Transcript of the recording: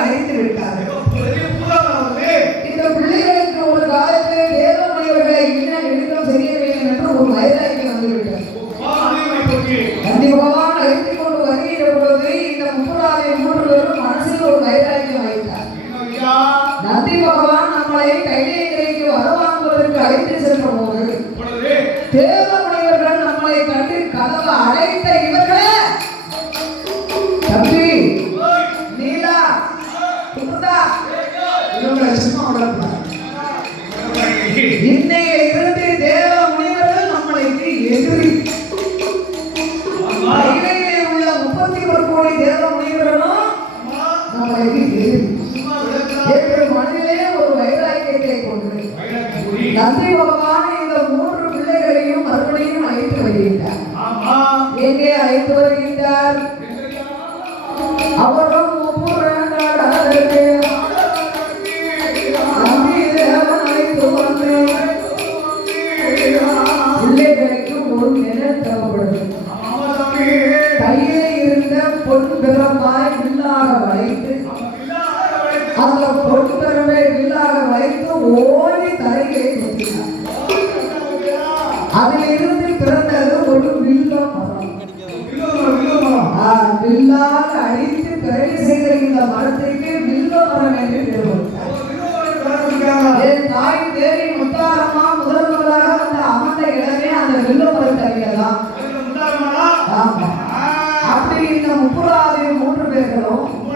அழைத்து விட்டார்கள். பெரிய இந்த பிள்ளைகளுக்கு ஒரு காலத்தில் தேவமணியவர்களை இன்னும் எழுதம் செய்ய வேண்டும் என்று ஒரு வைராக்கியம் வந்துவிட்டது. அதிகமாய் போச்சு கொண்டு வருகிற பொழுது இந்த மூன்று பேரும் மனசில் ஒரு வைத்தார். நந்தி பகவான் நம்மளை வரவாங்குவதற்கு அழைத்து சென்ற போது இன்னைய இருந்து தேவ முனிவர்கள் நம்மளுக்கு எதிரி உள்ள முப்பத்தி ஒரு கோடி தேவ முனிவர்களும் நம்மளுக்கு எதிரி மனதிலே ஒரு வைராக்கியத்தை கொண்டு நந்தி பகவான் இந்த மூன்று பிள்ளைகளையும் மறுபடியும் அழைத்து வருகின்றார்? எங்கே அழைத்து வருகின்றார் அவரும் பிரமாய் வில்லாக வளைத்து அந்த பொன் பிரமை வில்லாக வைத்து ஓடி தரையிலே குத்தினார். அதிலிருந்து பிறந்தது ஒரு வில்ல வில்லாக அடித்து பிறகு செய்த இந்த மரத்திற்கு வில்ல மரம் என்று என் தாய் தேவி から